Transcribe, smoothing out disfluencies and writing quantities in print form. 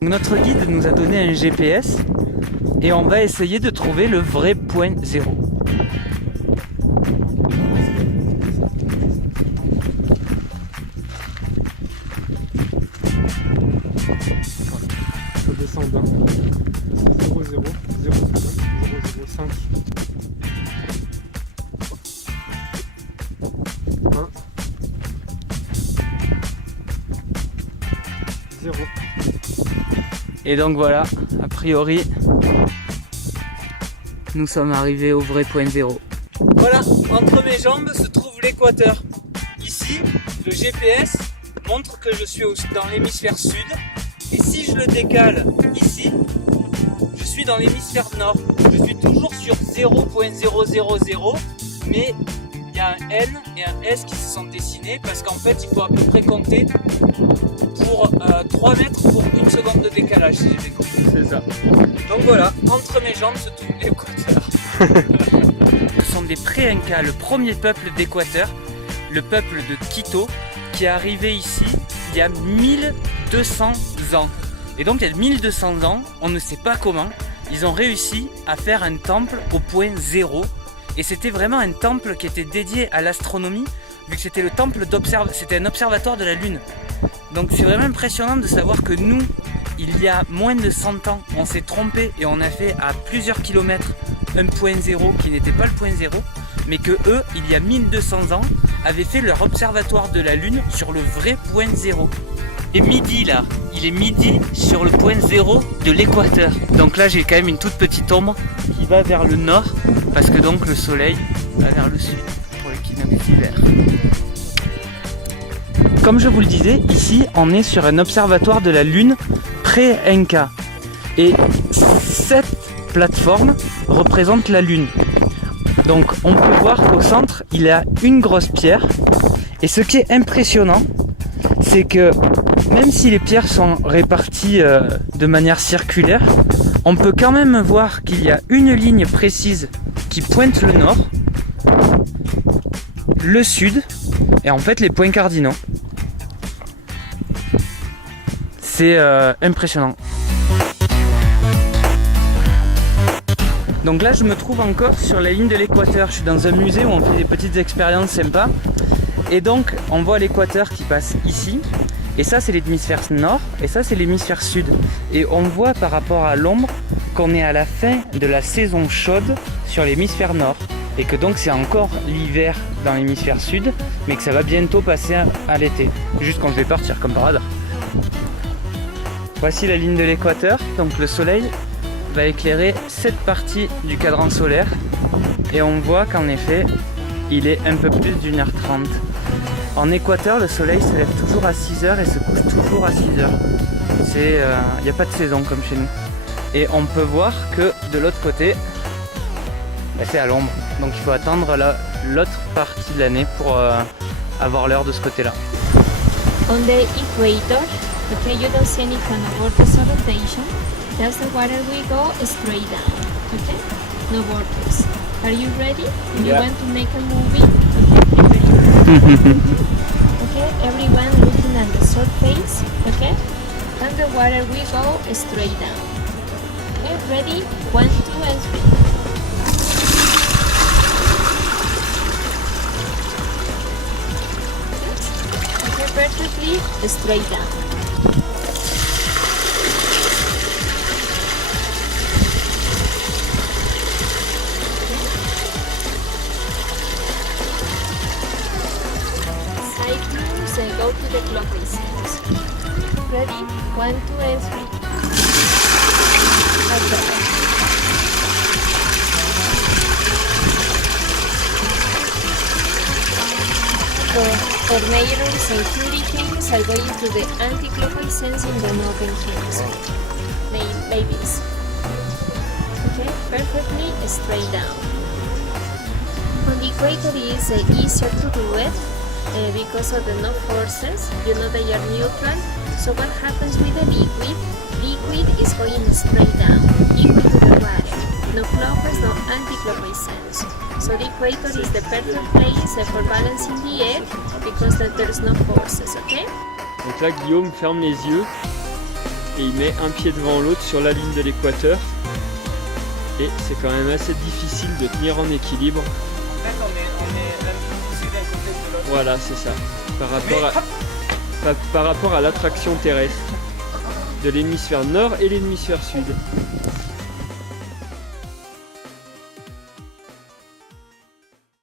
Notre guide nous a donné un GPS et on va essayer de trouver le vrai point zéro. Je descends d'un 0 0 0 0 0 5 1 0. Et donc voilà, a priori, nous sommes arrivés au vrai point zéro. Voilà, entre mes jambes se trouve l'équateur. Ici, le GPS montre que je suis dans l'hémisphère sud. Et si je le décale ici, je suis dans l'hémisphère nord. Je suis toujours sur 0.000, mais il y a un N et un S qui se sont dessinés parce qu'en fait, il faut à peu près compter pour 3 mètres pour 1 seconde de décalage, si j'ai bien compris. C'est ça. Donc voilà, entre mes jambes se trouve l'équateur. Ce sont des pré-Incas, le premier peuple d'Équateur, le peuple de Quito, qui est arrivé ici il y a 1200 ans. Et donc il y a 1200 ans, on ne sait pas comment, ils ont réussi à faire un temple au point zéro. Et c'était vraiment un temple qui était dédié à l'astronomie, vu que c'était le temple c'était un observatoire de la Lune. Donc c'est vraiment impressionnant de savoir que nous, il y a moins de 100 ans, on s'est trompé et on a fait à plusieurs kilomètres un point zéro qui n'était pas le point zéro, mais que eux, il y a 1200 ans, avaient fait leur observatoire de la Lune sur le vrai point zéro. Et midi là, il est midi sur le point zéro de l'équateur. Donc là j'ai quand même une toute petite ombre qui va vers le nord, parce que donc le soleil va vers le sud pour l'équinoxe d'hiver. Comme je vous le disais, ici on est sur un observatoire de la Lune pré-Inca. Et cette plateforme représente la Lune. Donc on peut voir qu'au centre, il y a une grosse pierre. Et ce qui est impressionnant, c'est que même si les pierres sont réparties de manière circulaire, on peut quand même voir qu'il y a une ligne précise qui pointe le nord, le sud, et en fait les points cardinaux. C'est impressionnant. Donc là je me trouve encore sur la ligne de l'équateur. Je suis dans un musée où on fait des petites expériences sympas. Et donc on voit l'équateur qui passe ici. Et ça c'est l'hémisphère nord et ça c'est l'hémisphère sud. Et on voit par rapport à l'ombre qu'on est à la fin de la saison chaude sur l'hémisphère nord. Et que donc c'est encore l'hiver dans l'hémisphère sud, mais que ça va bientôt passer à l'été. Juste quand je vais partir comme par hasard. Voici la ligne de l'équateur, donc le soleil va éclairer cette partie du cadran solaire et on voit qu'en effet il est un peu plus d'1h30. En Équateur, le soleil se lève toujours à 6h et se couche toujours à 6h. Il n'y a pas de saison comme chez nous. Et on peut voir que de l'autre côté, c'est à l'ombre. Donc il faut attendre l'autre partie de l'année pour avoir l'heure de ce côté-là. On the equator, okay, you don't see any kind of vortex or rotation. That's the water will go straight down, okay? No vortex. Are you ready? You Yeah. want to make a movie? Okay, okay, everyone looking at the surface, okay? And the water will go straight down. Okay, ready? 1, 2, and 3. Okay, perfectly straight down. Go to the clockwise. Ready? 1, 2, and 3. Okay. For measuring security cables are going to the anti-clockwise sense in the northern hemisphere. Ladies. Okay, perfectly straight down. On the equator is easier to do it. Because of the no forces, you know they are neutral. So what happens with the liquid? Liquid is going straight down, equal to the water. No clockwise, no anti-clockwise sense. So the equator is the perfect place for balancing the air because there's no forces, okay? Donc là Guillaume ferme les yeux et il met un pied devant l'autre sur la ligne de l'équateur. Et c'est quand même assez difficile de tenir en équilibre. En fait, on est un petit peu d'un côté de l'autre. Voilà, c'est ça. Par rapport à l'attraction terrestre de l'hémisphère nord et l'hémisphère sud.